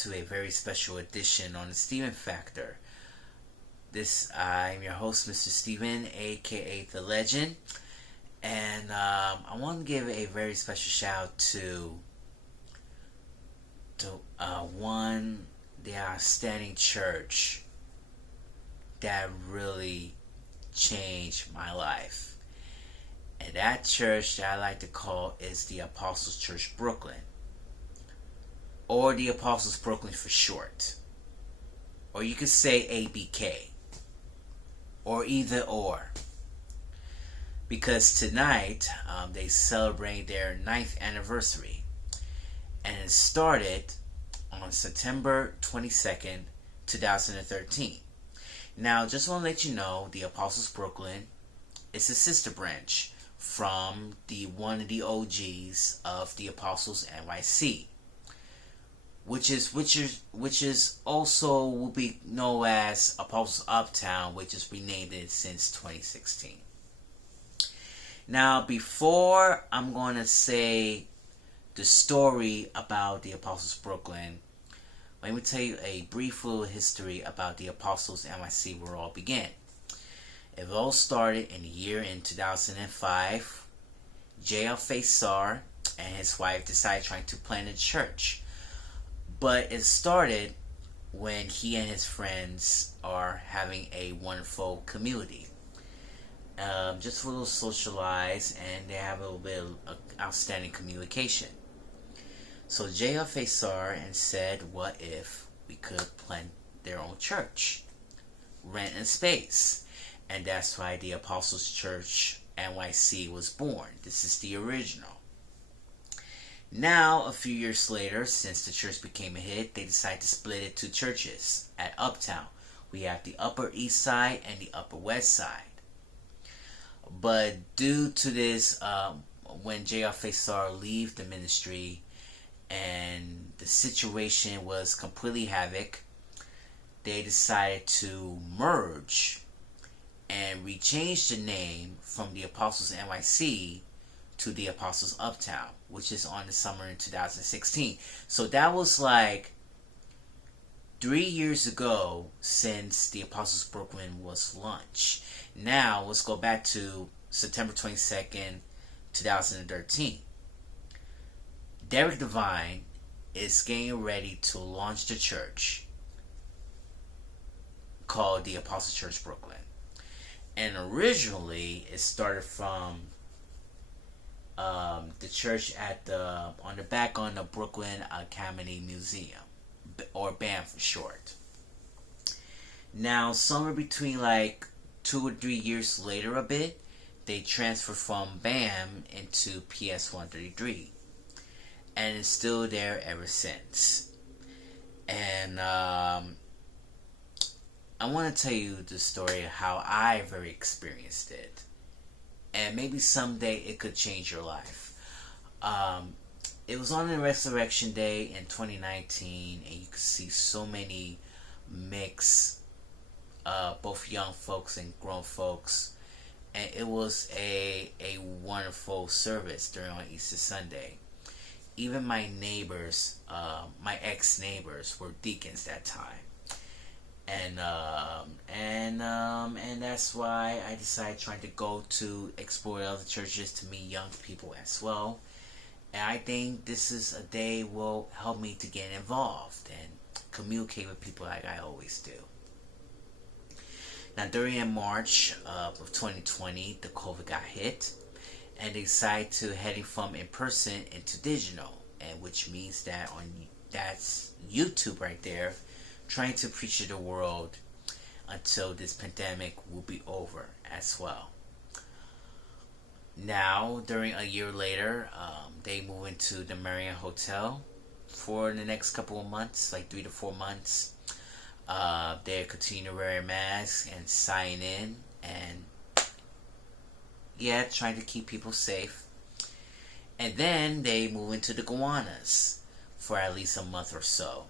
to a very special edition on the Steven Factor. I'm your host, Mr. Steven, aka The Legend, and I want to give a very special shout out to the outstanding church that really changed my life. And that church that I like to call is the Apostles Church Brooklyn, or the Apostles Brooklyn for short. Or you could say ABK, or either or. Because tonight they celebrate their 9th anniversary. And it started on September 22nd, 2013. Now, just want to let you know, the Apostles Brooklyn is a sister branch from one of the OGs of the Apostles NYC, which is also will be known as Apostles Uptown, which is renamed it since 2016. Now, before I'm going to say the story about the Apostles Brooklyn, let me tell you a brief little history about the Apostles NYC, where it all began. It all started in 2005. J.L. Faisar and his wife decided trying to plant a church. But it started when he and his friends are having a wonderful community. Just a little socialize, and they have a little bit of outstanding communication. So J.L. Faisar and said, what if we could plant their own church? Rent a space. And that's why the Apostles Church NYC was born. This is the original. Now, a few years later, since the church became a hit, they decided to split it to churches at Uptown. We have the Upper East Side and the Upper West Side. But due to this, when J.R. Faisar left the ministry and the situation was completely havoc, they decided to merge and rechange the name from the Apostles NYC to the Apostles Uptown, which is on the summer in 2016. So that was like 3 years ago since the Apostles Brooklyn was launched. Now let's go back to September 22nd, 2013. Derek Devine is getting ready to launch the church called the Apostles Church Brooklyn. And originally it started from the church on the back on the Brooklyn Academy Museum, or BAM for short. Now, somewhere between like 2 or 3 years later a bit, they transferred from BAM into PS 133. And it's still there ever since. And I want to tell you the story of how I ever experienced it. And maybe someday it could change your life. It was on the Resurrection Day in 2019, and you could see so many mix, both young folks and grown folks. And it was a wonderful service during on Easter Sunday. Even my neighbors, my ex-neighbors, were deacons that time. And that's why I decided trying to go to explore other churches to meet young people as well. And I think this is a day will help me to get involved and communicate with people like I always do. Now, during March of 2020, the COVID got hit, and they decided to heading from in person into digital, and which means that that's YouTube right there, trying to preach to the world until this pandemic will be over as well. Now, during a year later, they move into the Marriott Hotel for the next couple of months, like 3 to 4 months. They continue to wear a mask and sign in, and trying to keep people safe. And then they move into the Gowanus for at least a month or so.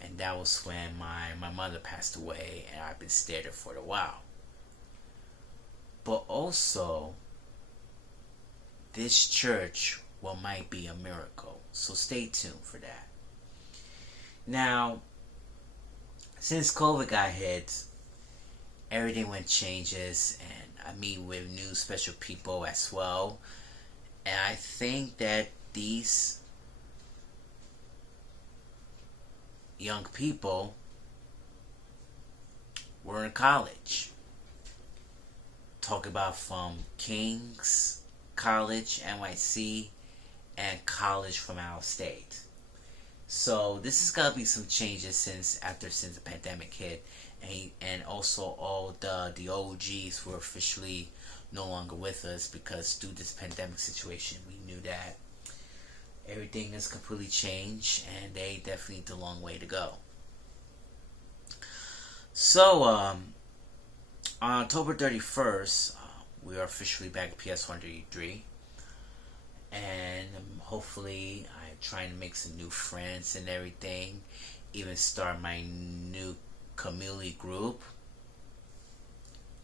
And that was when my mother passed away, and I've been staying there for a while. But also, this church might be a miracle. So stay tuned for that. Now, since COVID got hit, everything went changes, and I meet with new special people as well. And I think that these young people were in college. Talk about from King's College, NYC, and college from out of state. So this is gonna be some changes since the pandemic hit, and also all the OGs were officially no longer with us because due to this pandemic situation, we knew that everything is completely changed, and they definitely need a long way to go. So on October 31st, we are officially back at PS133, and hopefully I'm trying to make some new friends and everything, even start my new community group.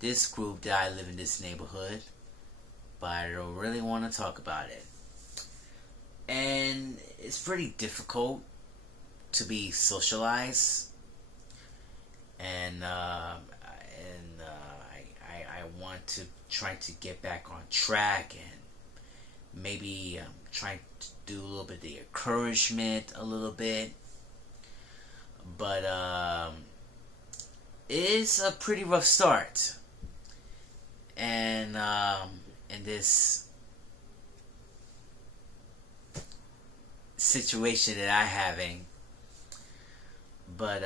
This group that I live in this neighborhood, but I don't really want to talk about it. And it's pretty difficult to be socialized, and I want to try to get back on track, and maybe try to do a little bit of the encouragement a little bit, but it's a pretty rough start, and in this situation that I'm having, but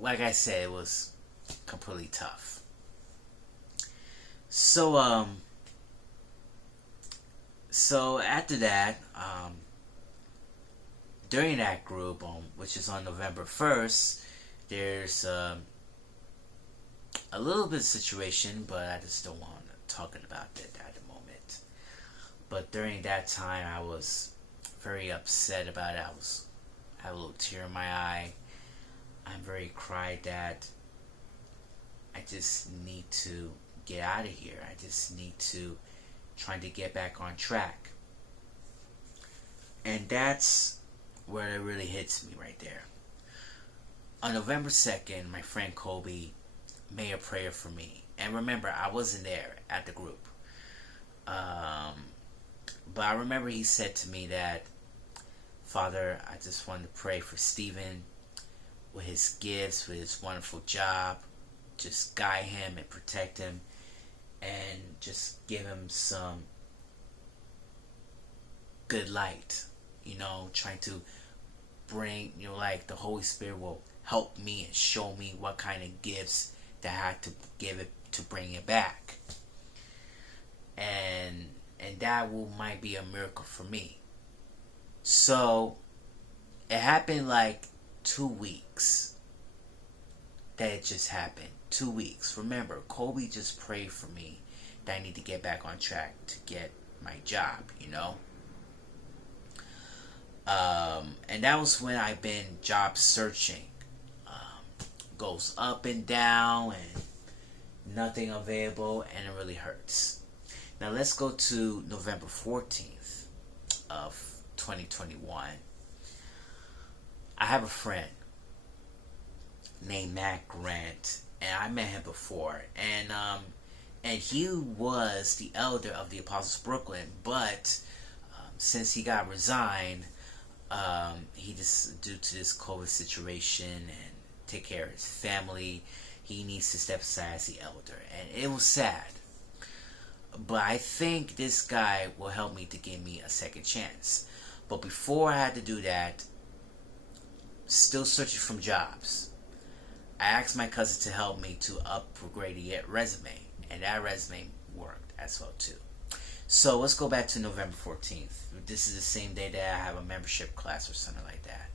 like I said, it was completely tough. So so after that, during that group, which is on November 1st, there's a little bit of situation, but I just don't want to talk about it at the moment. But during that time, I was very upset about it. Had a little tear in my eye. I'm very cried that I just need to get out of here. I just need to try to get back on track. And that's where it really hits me right there. On November 2nd, my friend Kobe made a prayer for me. And remember, I wasn't there at the group. But I remember he said to me that, Father, I just wanted to pray for Stephen with his gifts, with his wonderful job. Just guide him and protect him, and just give him some good light. Trying to bring, like the Holy Spirit will help me and show me what kind of gifts that I had to give it to bring it back. And that might be a miracle for me. So it happened like 2 weeks that it just happened. 2 weeks. Remember, Kobe just prayed for me that I need to get back on track to get my job, and that was when I've been job searching. Goes up and down and nothing available, and it really hurts. Now let's go to November 14th of 2021. I have a friend named Matt Grant, and I met him before, and he was the elder of the Apostles Brooklyn, but since he got resigned, he just, due to this COVID situation and take care of his family, he needs to step aside as the elder, and it was sad. But I think this guy will help me to give me a second chance. But before I had to do that, still searching for jobs, I asked my cousin to help me to upgrade the resume, and that resume worked as well too. So let's go back to November 14th. This is the same day that I have a membership class or something like that.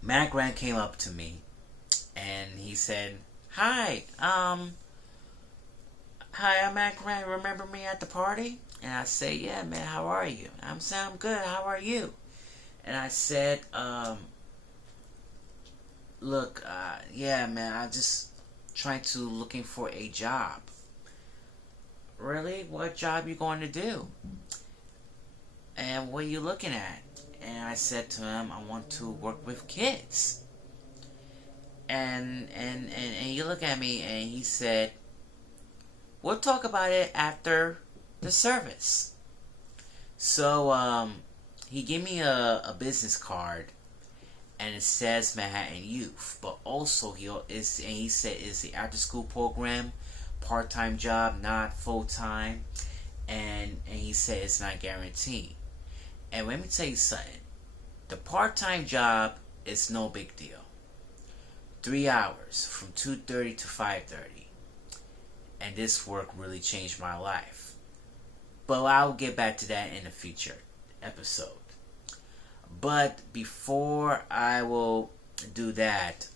Matt Grant came up to me and he said, Hi, I'm Matt Grant. Remember me at the party? And I say, yeah, man, how are you? I'm saying, I'm good. How are you? And I said, look, yeah, man, I just trying to looking for a job really? What job you going to do? And what are you looking at? And I said to him, I want to work with kids. And he looked at me and he said, we'll talk about it after the service. So he gave me a business card, and it says Manhattan Youth, but also he said it's the after school program, part-time job, not full-time, and he said it's not guaranteed. And let me tell you something, the part-time job is no big deal. 3 hours from 2:30 to 5:30, and this work really changed my life. But I'll get back to that in a future episode. But before I will do that,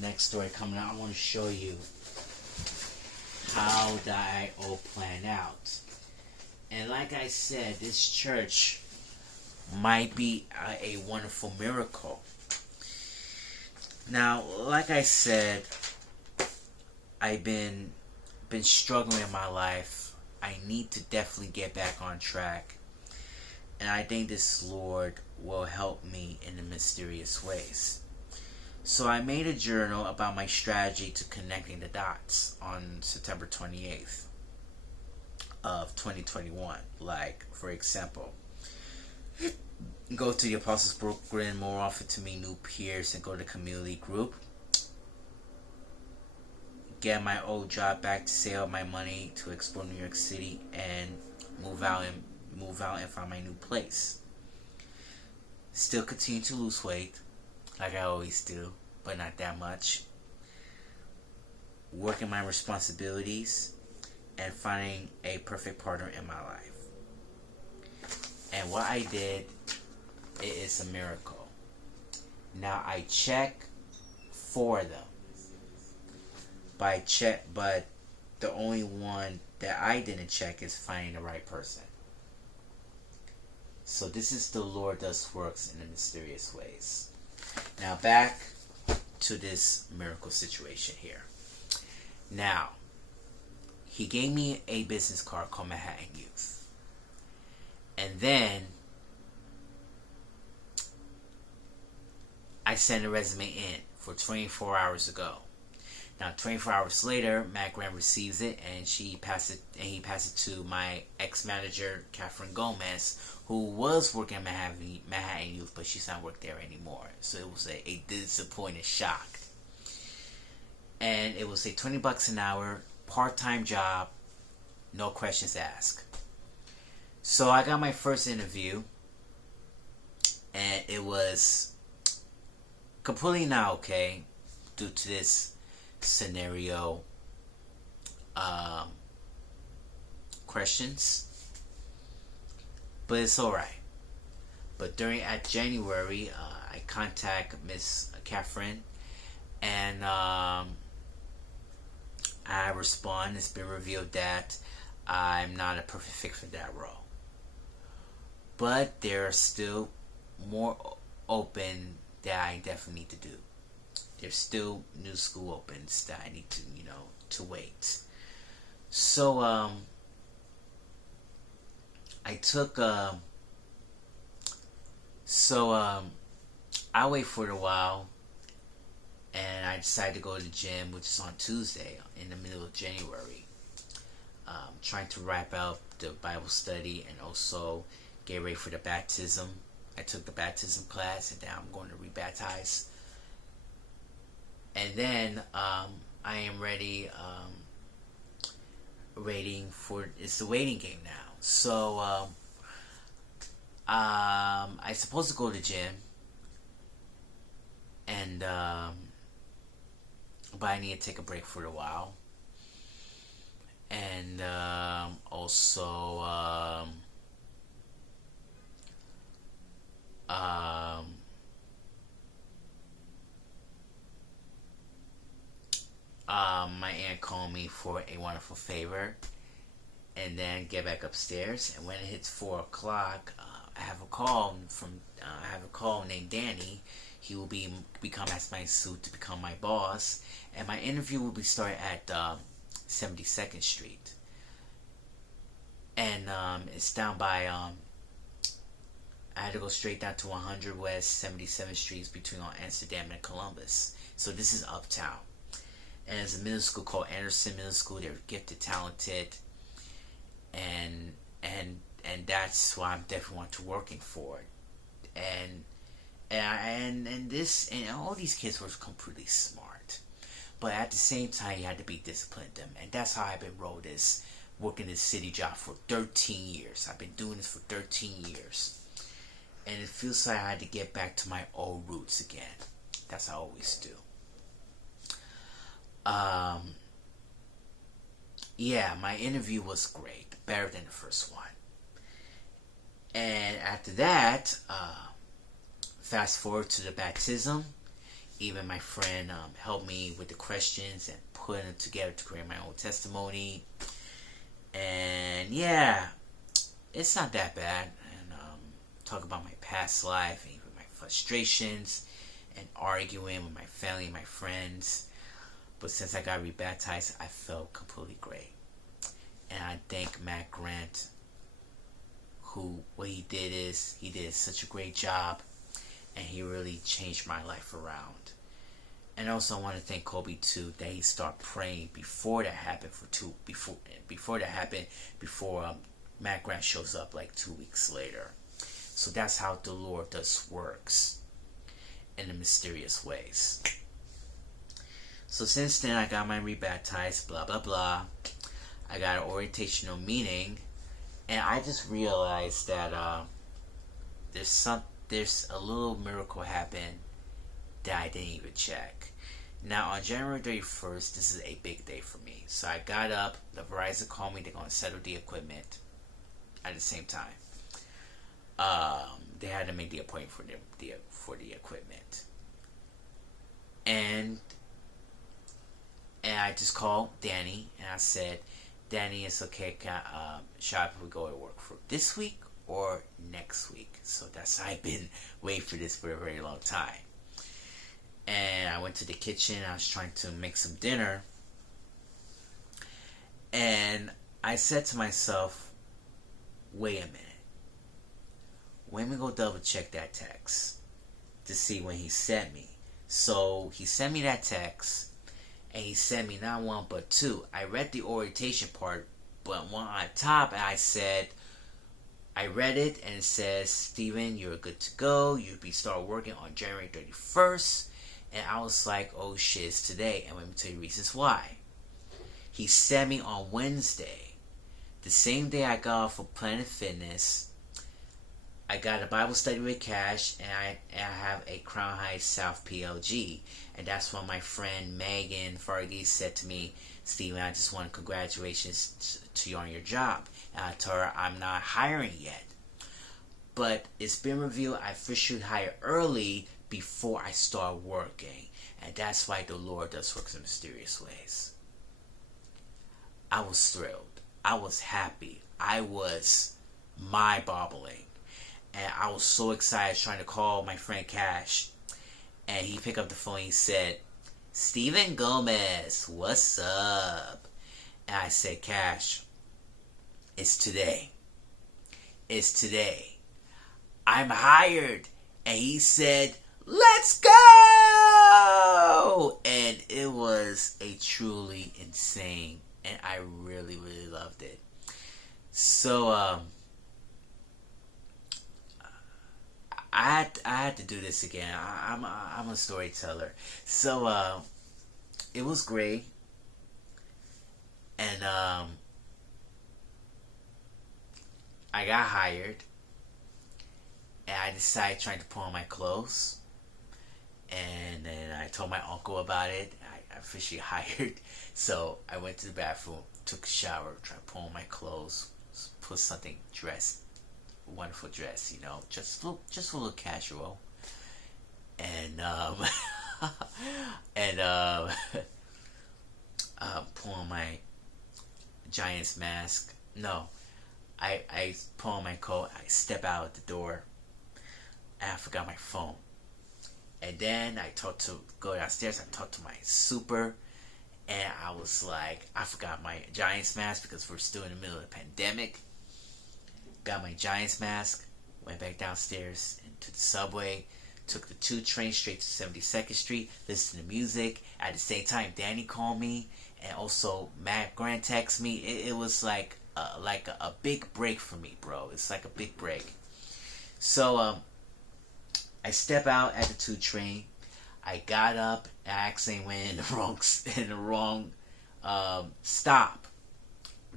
next story coming out, I want to show you how the IO planned out. And like I said, this church might be a wonderful miracle. Now, like I said, I've been struggling in my life. I need to definitely get back on track. And I think this Lord will help me in the mysterious ways. So I made a journal about my strategy to connecting the dots on September 28th of 2021. Like, for example, go to the Apostles Brooklyn more often to meet new peers and go to the community group. Get my old job back to save up my money to explore New York City and move out and find my new place. Still continue to lose weight, like I always do, but not that much. Working my responsibilities and finding a perfect partner in my life. And what I did, it is a miracle. Now I check for them. But the only one that I didn't check is finding the right person. So this is the Lord does works in the mysterious ways. Now back to this miracle situation here. Now, he gave me a business card called Manhattan Youth. And then I sent a resume in for 24 hours ago. Now, 24 hours later, Matt Graham receives it, and he passed it to my ex-manager, Catherine Gomez, who was working at Manhattan Youth, but she's not working there anymore. So it was a disappointing shock. And it was a $20 an hour, part-time job, no questions asked. So I got my first interview, and it was completely not okay due to this scenario questions, but it's alright. But at January, I contact Miss Catherine, and I respond. It's been revealed that I'm not a perfect fit for that role, but there are still more open that I definitely need to do. There's still new school opens that I need to, to wait. So, I took, I wait for a while, and I decided to go to the gym, which is on Tuesday, in the middle of January. Trying to wrap up the Bible study and also get ready for the baptism. I took the baptism class, and now I'm going to rebaptize. And then I am ready, it's the waiting game now. So I'm supposed to go to the gym, and but I need to take a break for a while. And also my aunt called me for a wonderful favor, and then get back upstairs. And when it hits 4 o'clock, I have a call named Danny. He will become as my suit to become my boss, and my interview will be started at 72nd Street. and it's down by I had to go straight down to 100 West 77th Street between Amsterdam and Columbus. So this is uptown. And there's a middle school called Anderson Middle School. They're gifted, talented, and that's why I'm definitely want to working for it. And all these kids were completely smart, but at the same time you had to be disciplined them, and that's how I've been rolled this working this city job for 13 years. I've been doing this for 13 years. And it feels like I had to get back to my old roots again. That's how I always do. Yeah, my interview was great. Better than the first one. And after that, fast forward to the baptism. Even my friend helped me with the questions and putting it together to create my own testimony. And yeah, it's not that bad. Talk about my past life and even my frustrations and arguing with my family and my friends. But since I got rebaptized, I felt completely great. And I thank Matt Grant, what he did such a great job, and he really changed my life around. And also I want to thank Kobe too, that he started praying before that happened before Matt Grant shows up like 2 weeks later. So that's how the Lord does works in the mysterious ways. So since then I got my rebaptized, blah blah blah. I got an orientational meeting, and I just realized that there's a little miracle happened that I didn't even check. Now on January 31st, this is a big day for me. So I got up, the Verizon called me, they're gonna settle the equipment at the same time. They had to make the appointment for the equipment, and I just called Danny and I said, Danny, it's okay. Shall we go to work for this week or next week? So that's I've been waiting for this for a very long time. And I went to the kitchen. I was trying to make some dinner, and I said to myself, wait a minute. Let me go double check that text to see when he sent me. So he sent me that text, and he sent me not one but two. I read the orientation part, but one on top, and I read it, and it says, Steven, you're good to go. You'll be start working on January 31st. And I was like, oh shit, it's today. And let me tell you reasons why. He sent me on Wednesday, the same day I got off of Planet Fitness. I got a Bible study with Cash, and I have a Crown Heights South PLG. And that's when my friend Megan Fargy said to me, Steven, I just want to congratulations to you on your job. And I told her I'm not hiring yet. But it's been revealed I officially hire early before I start working. And that's why the Lord does work in mysterious ways. I was thrilled. I was happy. I was mind-boggling. And I was so excited trying to call my friend Cash. And he picked up the phone. He said, Steven Gomez, what's up? And I said, Cash, it's today. It's today. I'm hired. And he said, let's go! And it was a truly insane. And I really, really loved it. So, I had to do this again. I'm a storyteller. So it was great, and I got hired, and I decided trying to put on my clothes, and then I told my uncle about it. I officially hired, so I went to the bathroom, took a shower, tried to put on my clothes, put something dressed. Wonderful dress, you know, just a little casual, and pull on my Giants mask. No, I pull on my coat. I step out the door, and I forgot my phone. And then I go downstairs. I talked to my super, and I was like, I forgot my Giants mask because we're still in the middle of the pandemic. got my Giants mask, went back downstairs into the subway, took the 2 train straight to 72nd Street, listened to music. At the same time, Danny called me, and also Matt Grant texted me. It was like a big break for me, bro. It's like a big break. So I step out at the 2 train. I got up. I accidentally went in the wrong stop,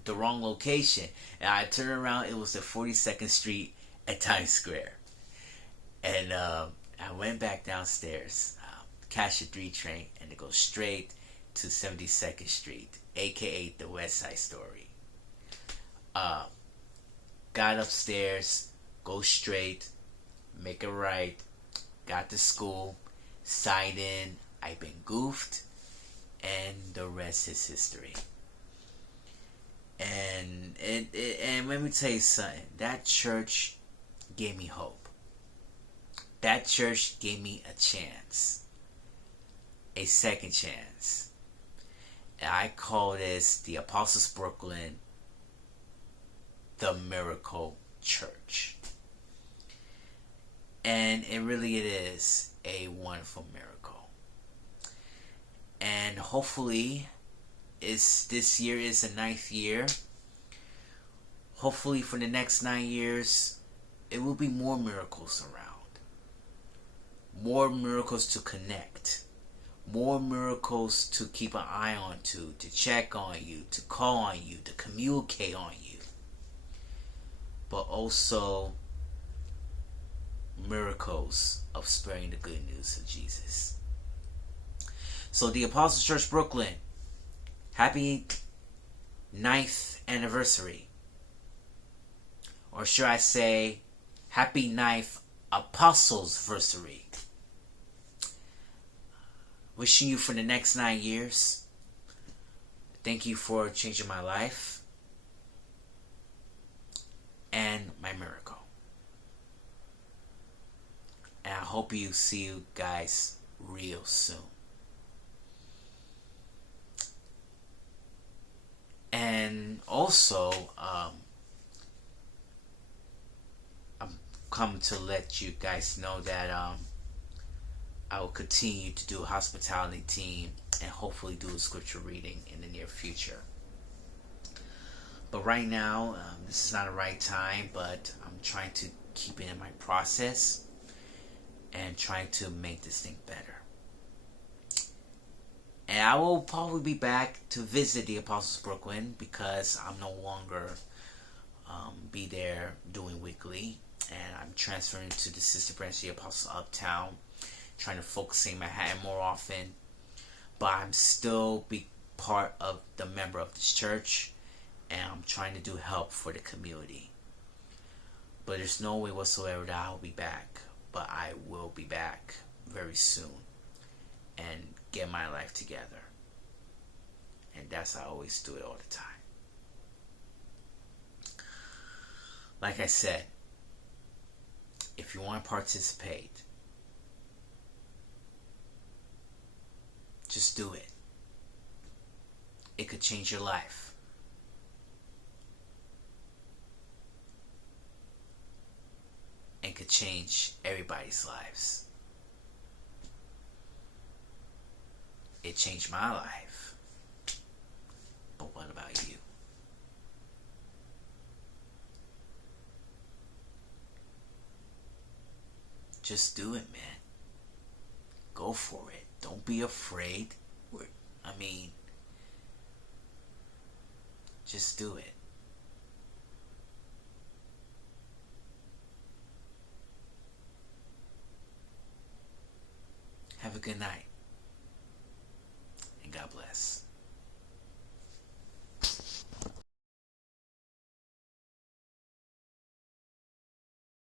the wrong location, and I turned around. It was the 42nd Street at Times Square, and I went back downstairs, catch the 3 train, and to go straight to 72nd Street, aka the West Side Story. Got upstairs, go straight, make a right, got to school, signed in. I've been goofed, and the rest is history. And and let me tell you something. That church gave me hope. That church gave me a chance, a second chance. And I call this the Apostles Brooklyn, the Miracle Church. And it really is a wonderful miracle. And hopefully, this year is the 9th year. Hopefully for the next 9 years, it will be more miracles around. More miracles to connect. More miracles to keep an eye on, to check on you, to call on you, to communicate on you. But also miracles of spreading the good news of Jesus. So the Apostles Church Brooklyn, happy 9th anniversary. Or should I say, happy 9th Apostles Versary. Wishing you for the next 9 years. Thank you for changing my life and my miracle. And I hope you see you guys real soon. And also, I'm coming to let you guys know that I will continue to do a hospitality team and hopefully do a scripture reading in the near future. But right now, this is not the right time, but I'm trying to keep it in my process and trying to make this thing better. And I will probably be back to visit the Apostles Brooklyn because I'm no longer be there doing weekly, and I'm transferring to the sister branch of the Apostles Uptown, trying to focus in Manhattan more often. But I'm still be part of the member of this church, and I'm trying to do help for the community. But there's no way whatsoever that I'll be back. But I will be back very soon and get my life together. And that's how I always do it all the time. Like I said, if you want to participate, just do it. It could change your life. And could change everybody's lives. It changed my life. But what about you? Just do it, man. Go for it. Don't be afraid. Just do it. Have a good night. And God bless.